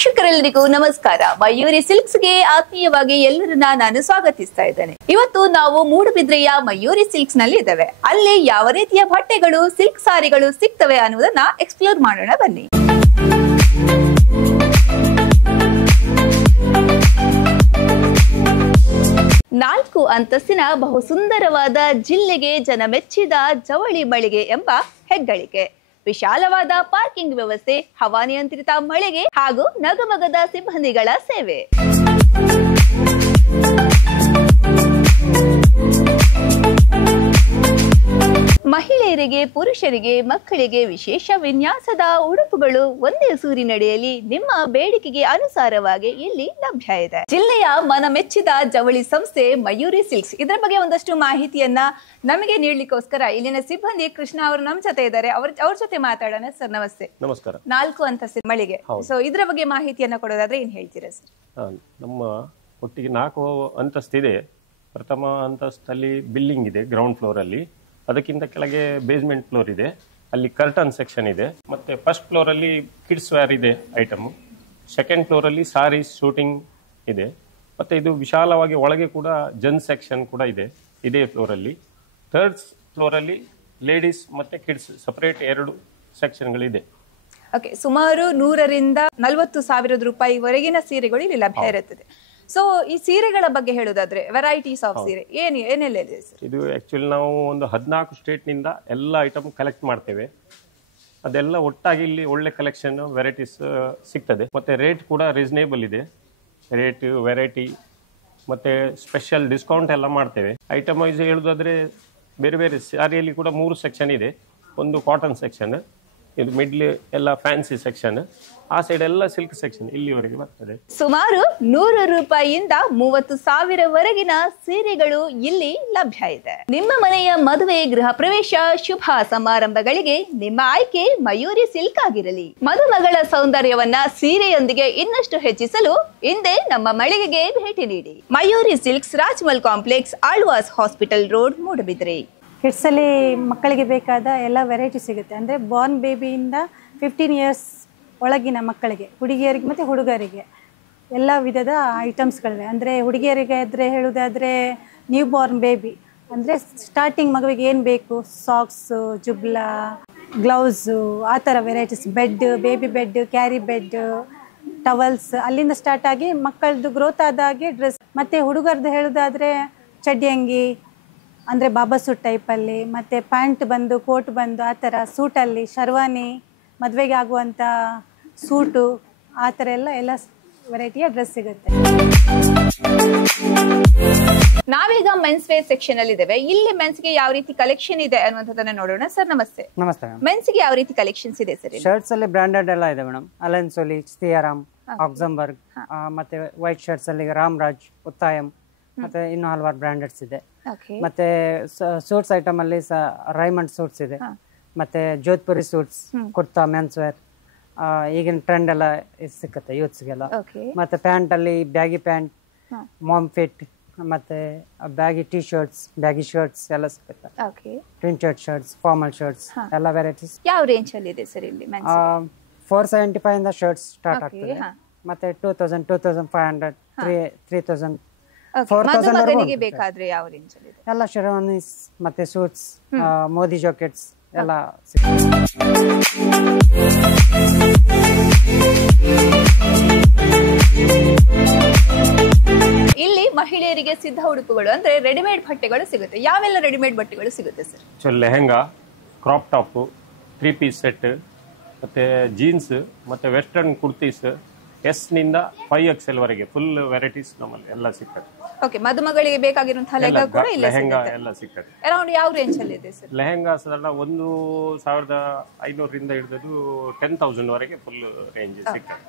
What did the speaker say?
ವೀಕ್ಷಕರೆಲ್ಲರಿಗೂ ನಮಸ್ಕಾರ. ಮಯೂರಿ ಸಿಲ್ಕ್ಸ್ ಗೆ ಆತ್ಮೀಯವಾಗಿ ಎಲ್ಲರನ್ನ ನಾನು ಸ್ವಾಗತಿಸ್ತಾ ಇದ್ದೇನೆ. ಇವತ್ತು ನಾವು ಮೂಡುಬಿದ್ರೆಯ ಮಯೂರಿ ಸಿಲ್ಕ್ಸ್ ನಲ್ಲಿ ಇದ್ದೇವೆ. ಅಲ್ಲಿ ಯಾವ ರೀತಿಯ ಬಟ್ಟೆಗಳು, ಸಿಲ್ಕ್ ಸಾರಿಗಳು ಸಿಗ್ತವೆ ಅನ್ನೋದನ್ನ ಎಕ್ಸ್ಪ್ಲೋರ್ ಮಾಡೋಣ ಬನ್ನಿ. ನಾಲ್ಕು ಅಂತಸ್ತಿನ ಬಹು ಸುಂದರವಾದ ಜಿಲ್ಲೆಗೆ ಜನ ಮೆಚ್ಚಿದ ಜವಳಿ ಮಳಿಗೆ ಎಂಬ ಹೆಗ್ಗಳಿಕೆ. ವಿಶಾಲವಾದ ಪಾರ್ಕಿಂಗ್ ವ್ಯವಸ್ಥೆ, ಹವಾನಿಯಂತ್ರಿತ ಮಳಿಗೆ ಹಾಗೂ ನಗಮಗದ ಸಿಬ್ಬಂದಿಗಳ ಸೇವೆ. ಮಹಿಳೆಯರಿಗೆ, ಪುರುಷರಿಗೆ, ಮಕ್ಕಳಿಗೆ ವಿಶೇಷ ವಿನ್ಯಾಸದ ಉಡುಪುಗಳು ಒಂದೇ ಸೂರಿನಡಿಯಲ್ಲಿ ನಿಮ್ಮ ಬೇಡಿಕೆಗೆ ಅನುಸಾರವಾಗಿ ಇಲ್ಲಿ ಲಭ್ಯ ಇದೆ. ಜಿಲ್ಲೆಯ ಮನಮೆಚ್ಚಿದ ಜವಳಿ ಸಂಸ್ಥೆ ಮಯೂರಿ ಸಿಲ್ಕ್ಸ್. ಇದರ ಬಗ್ಗೆ ಒಂದಷ್ಟು ಮಾಹಿತಿಯನ್ನ ನಮಗೆ ನೀಡಲಿಕ್ಕೋಸ್ಕರ ಇಲ್ಲಿನ ಸಿಬ್ಬಂದಿ ಕೃಷ್ಣ ಅವರು ನಮ್ಮ ಜೊತೆ ಇದ್ದಾರೆ. ಅವ್ರ ಜೊತೆ ಮಾತಾಡೋಣ. ಸರ್ ನಮಸ್ತೆ. ನಮಸ್ಕಾರ. 4 ಅಂತಸ್ತಿನ ಮಳಿಗೆ, ಸೊ ಇದರ ಬಗ್ಗೆ ಮಾಹಿತಿಯನ್ನ ಕೊಡೋದಾದ್ರೆ ಏನ್ ಹೇಳ್ತೀರಾ ಸರ್? ನಮ್ಮ ಒಟ್ಟಿಗೆ 4 ಅಂತಸ್ತಿದೆ. ಪ್ರಥಮ ಅಂತಸ್ತಲ್ಲಿ ಬಿಲ್ಡಿಂಗ್ ಇದೆ ಗ್ರೌಂಡ್ ಫ್ಲೋರ್ ಅಲ್ಲಿ. ಅದಕ್ಕಿಂತ ಕೆಳಗೆ ಬೇಸ್ಮೆಂಟ್ ಫ್ಲೋರ್ ಇದೆ, ಅಲ್ಲಿ ಕರ್ಟನ್ ಸೆಕ್ಷನ್ ಇದೆ. ಮತ್ತೆ ಫಸ್ಟ್ ಫ್ಲೋರ್ ಅಲ್ಲಿ ಕಿಡ್ಸ್ ವೇರ್ ಇದೆ ಐಟಮ್. ಸೆಕೆಂಡ್ ಫ್ಲೋರ್ ಅಲ್ಲಿ ಸಾರೀಸ್ ಶೂಟಿಂಗ್ ಇದೆ. ಮತ್ತೆ ಇದು ವಿಶಾಲವಾಗಿ ಒಳಗೆ ಕೂಡ ಜೆಂಟ್ಸ್ ಸೆಕ್ಷನ್ ಕೂಡ ಇದೆ ಇದೇ ಫ್ಲೋರ್ ಅಲ್ಲಿ. ಥರ್ಡ್ ಫ್ಲೋರ್ ಅಲ್ಲಿ ಲೇಡೀಸ್ ಮತ್ತೆ ಕಿಡ್ಸ್ ಸಪರೇಟ್ 2 ಸೆಕ್ಷನ್ಗಳಿದೆ. ಓಕೆ, ಸುಮಾರು 100 ರಿಂದ 40 ಸಾವಿರದ ರೂಪಾಯಿವರೆಗಿನ ಸೀರೆಗಳು ಇಲ್ಲಿ ಲಭ್ಯ ಇರುತ್ತದೆ. ಸೊ ಈ ಸೀರೆಗಳ ಬಗ್ಗೆ ಹೇಳೋದಾದ್ರೆ ವೆರೈಟೀಸ್ ಆಫ್ ಸೀರೆ ಏನೆಲ್ಲ ಇದೆ ಸರ್? ಇದು ಆಕ್ಚುಲಿ ನಾವು ಒಂದು 14 ಸ್ಟೇಟ್ ನಿಂದ ಎಲ್ಲ ಐಟಮ್ ಕಲೆಕ್ಟ್ ಮಾಡ್ತೇವೆ. ಅದೆಲ್ಲ ಒಟ್ಟಾಗಿ ಇಲ್ಲಿ ಒಳ್ಳೆ ಕಲೆಕ್ಷನ್ ವೆರೈಟೀಸ್ ಸಿಗ್ತದೆ. ಮತ್ತೆ ರೇಟ್ ಕೂಡ ರೀಸನೇಬಲ್ ಇದೆ. ರೇಟ್, ವೆರೈಟಿ ಮತ್ತೆ ಸ್ಪೆಷಲ್ ಡಿಸ್ಕೌಂಟ್ ಎಲ್ಲ ಮಾಡ್ತೇವೆ. ಐಟಮ್ ವೈಸ್ ಹೇಳೋದಾದ್ರೆ ಬೇರೆ ಬೇರೆ ಸಾರಿಯಲ್ಲಿ ಕೂಡ 3 ಸೆಕ್ಷನ್ ಇದೆ. ಒಂದು ಕಾಟನ್ ಸೆಕ್ಷನ್, ಇದು ಮಿಡ್ಲ್ ಎಲ್ಲ ಫ್ಯಾನ್ಸಿ ಸೆಕ್ಷನ್, ಆ ಸೈಡ್ ಎಲ್ಲ ಸಿಲ್ಕ್ ಸೆಕ್ಷನ್ ಇಲ್ಲಿವರೆಗೆ ಬರ್ತದೆ. ಸುಮಾರು 100 ರೂಪಾಯಿಯಿಂದ 30 ಸಾವಿರವರೆಗಿನ ಸೀರೆಗಳು ಇಲ್ಲಿ ಲಭ್ಯ ಇದೆ. ನಿಮ್ಮ ಮನೆಯ ಮದುವೆ, ಗೃಹ ಪ್ರವೇಶ, ಶುಭ ಸಮಾರಂಭಗಳಿಗೆ ನಿಮ್ಮ ಆಯ್ಕೆ ಮಯೂರಿ ಸಿಲ್ಕ್ ಆಗಿರಲಿ. ಮದುಮಗಳ ಸೌಂದರ್ಯವನ್ನ ಸೀರೆಯೊಂದಿಗೆ ಇನ್ನಷ್ಟು ಹೆಚ್ಚಿಸಲು ಹಿಂದೆ ನಮ್ಮ ಮಳಿಗೆಗೆ ಭೇಟಿ ನೀಡಿ. Mayuri silks, Rajmal complex, Alva's hospital road, Moodbidri. ಕಿಡ್ಸಲ್ಲಿ ಮಕ್ಕಳಿಗೆ ಬೇಕಾದ ಎಲ್ಲ ವೆರೈಟಿ ಸಿಗುತ್ತೆ. ಅಂದರೆ ಬಾರ್ನ್ ಬೇಬಿಯಿಂದ 15 ಇಯರ್ಸ್ ಒಳಗಿನ ಮಕ್ಕಳಿಗೆ, ಹುಡುಗಿಯರಿಗೆ ಮತ್ತು ಹುಡುಗರಿಗೆ ಎಲ್ಲ ವಿಧದ ಐಟಮ್ಸ್ಗಳಿವೆ. ಅಂದರೆ ಹುಡುಗಿಯರಿಗೆ ಆದರೆ ಹೇಳೋದಾದರೆ ನ್ಯೂ ಬಾರ್ನ್ ಬೇಬಿ ಅಂದರೆ ಸ್ಟಾರ್ಟಿಂಗ್ ಮಗುವಿಗೆ ಏನು ಬೇಕು, ಸಾಕ್ಸು, ಜುಬ್ಲಾ, ಗ್ಲೌಸು, ಆ ಥರ varieties, bed, baby bed, carry bed, towels, ಅಲ್ಲಿಂದ ಸ್ಟಾರ್ಟ್ ಆಗಿ ಮಕ್ಕಳದ್ದು ಗ್ರೋತ್ ಆದಾಗೆ ಡ್ರೆಸ್. ಮತ್ತು ಹುಡುಗರದ್ದು ಹೇಳೋದಾದರೆ ಚಡ್ಡಿ ಅಂಗಿ ಅಂದರೆ ಬಾಬಾ ಸೂಟ್ ಟೈಪಲ್ಲಿ, ಮತ್ತು ಪ್ಯಾಂಟ್ ಬಂದು, ಕೋಟ್ ಬಂದು, ಆ ಥರ ಸೂಟಲ್ಲಿ ಶರ್ವಾನಿ, ಮದುವೆಗೆ ಆಗುವಂಥ ಸೂಟು, ಆ ಥರ ಎಲ್ಲ ವೆರೈಟಿಯ ಡ್ರೆಸ್ ಸಿಗುತ್ತೆ. ನಾವೀಗ ಮೆನ್ಸ್ ವೇರ್ ಸೆಕ್ಷನ್ ಅಲ್ಲಿ ಇದ್ದೇವೆ. ಇಲ್ಲಿ ಮೆನ್ಸ್ ಗೆ ಯಾವ ರೀತಿ ಕಲೆಕ್ಷನ್ ಇದೆ ಅನ್ನುವಂಥದ್ದನ್ನ ನೋಡೋಣ. ಸರ್ ನಮಸ್ತೆ. ನಮಸ್ತೆ. ಮೆನ್ಸ್ ಗೆ ಯಾವ ರೀತಿ ಕಲೆಕ್ಷನ್ಸ್ ಇದೆ ಸರ್? ಶರ್ಟ್ಸ್ ಅಲ್ಲಿ ಬ್ರಾಂಡೆಡ್ ಎಲ್ಲ ಇದೆ ಮೇಡಮ್. ಅಲೆನ್ ಸೋಲಿ, ಸಿಯಾರಾಮ್, ಆಕ್ಸಂಬರ್ಗ್, ಮತ್ತೆ ವೈಟ್ ಶರ್ಟ್ಸ್ ಅಲ್ಲಿ ರಾಮ್ರಾಜ್, ಉತ್ತಾಯಂ, ಮತ್ತೆ ಇನ್ನು ಹಲವಾರು ಬ್ರಾಂಡೆಡ್ಸ್ ಇದೆ. ಮತ್ತೆ ಸೂಟ್ಸ್ ಐಟಮ್ ಅಲ್ಲಿ ರೈಮಂಡ್ ಸೂಟ್ಸ್ ಇದೆ, ಮತ್ತೆ Jodhpuri suits, kurta, men's wear, ಈಗಿನ ಟ್ರೆಂಡ್ ಎಲ್ಲ ಸಿಕ್ಕತ್ತೆ ಯೂತ್ಸ್ಗೆಲ್ಲ. ಮತ್ತೆ ಪ್ಯಾಂಟ್ ಅಲ್ಲಿ ಬ್ಯಾಗಿ ಪ್ಯಾಂಟ್, ಮಾಮ್ ಫಿಟ್, ಮತ್ತೆ baggy T shirts, baggy shirts ಎಲ್ಲ ಸಿಗುತ್ತೆ. ಪ್ರಿಂಟೆಡ್ ಶರ್ಟ್ಸ್, ಫಾರ್ಮಲ್ ಶರ್ಟ್ಸ್ ಎಲ್ಲ ವೆರೈಟೀಸ್. ಯಾವ ರೇಂಜ್ ಅಲ್ಲಿ ಇದೆ ಸರ್ ಇಲ್ಲಿ? 475 ಇಂದ ಶರ್ಟ್ಸ್ ಸ್ಟಾರ್ಟ್ ಆಗ್ತದೆ. ಮತ್ತೆ 2000, 2500, 3000, 4000 ಬೇಕಾದ್ರೆ ಯಾವ ರೇಂಜ್ ಅಲ್ಲಿ ಇದೆ? ಎಲ್ಲ ಶೆರ್ವಾನೀಸ್ ಮತ್ತೆ ಸೂಟ್ಸ್, ಮೋದಿ ಜಾಕೆಟ್ಸ್ ಎಲ್ಲ. ಇಲ್ಲಿ ಮಹಿಳೆಯರಿಗೆ ಸಿದ್ಧ ಉಡುಪುಗಳು ಅಂದ್ರೆ ರೆಡಿಮೇಡ್ ಬಟ್ಟೆಗಳು ಸಿಗುತ್ತೆ. ಯಾವೆಲ್ಲ ರೆಡಿಮೇಡ್ ಬಟ್ಟೆಗಳು ಸಿಗುತ್ತೆ sir? Lehenga, crop top, 3 piece set, ಮತ್ತೆ ಜೀನ್ಸ್, ಮತ್ತೆ ವೆಸ್ಟರ್ನ್ ಕುರ್ತೀಸ್, S ನಿಂದ 5XL ವರೆಗೆ ಫುಲ್ ವೆರೈಟೀಸ್ ನಮ್ಮಲ್ಲಿ ಎಲ್ಲ ಸಿಗ್ತದೆ. ಓಕೆ, ಮದುಮಗಳಿಗೆ ಬೇಕಾಗಿರುವಂತಹ ಲೆಹೆಂಗಾ ಎಲ್ಲ ಸಿಗ್ತದೆ. ಅರೌಂಡ್ ಯಾವ ರೇಂಜ್ ಅಲ್ಲಿ ಇದೆ ಸರ್? ಲೆಹೆಂಗಾ ಸಾಧಾರಣ 1500 ರಿಂದ ಹಿಡಿದು 10,000 ವರೆಗೆ ಫುಲ್ ರೇಂಜ್ ಸಿಗ್ತದೆ.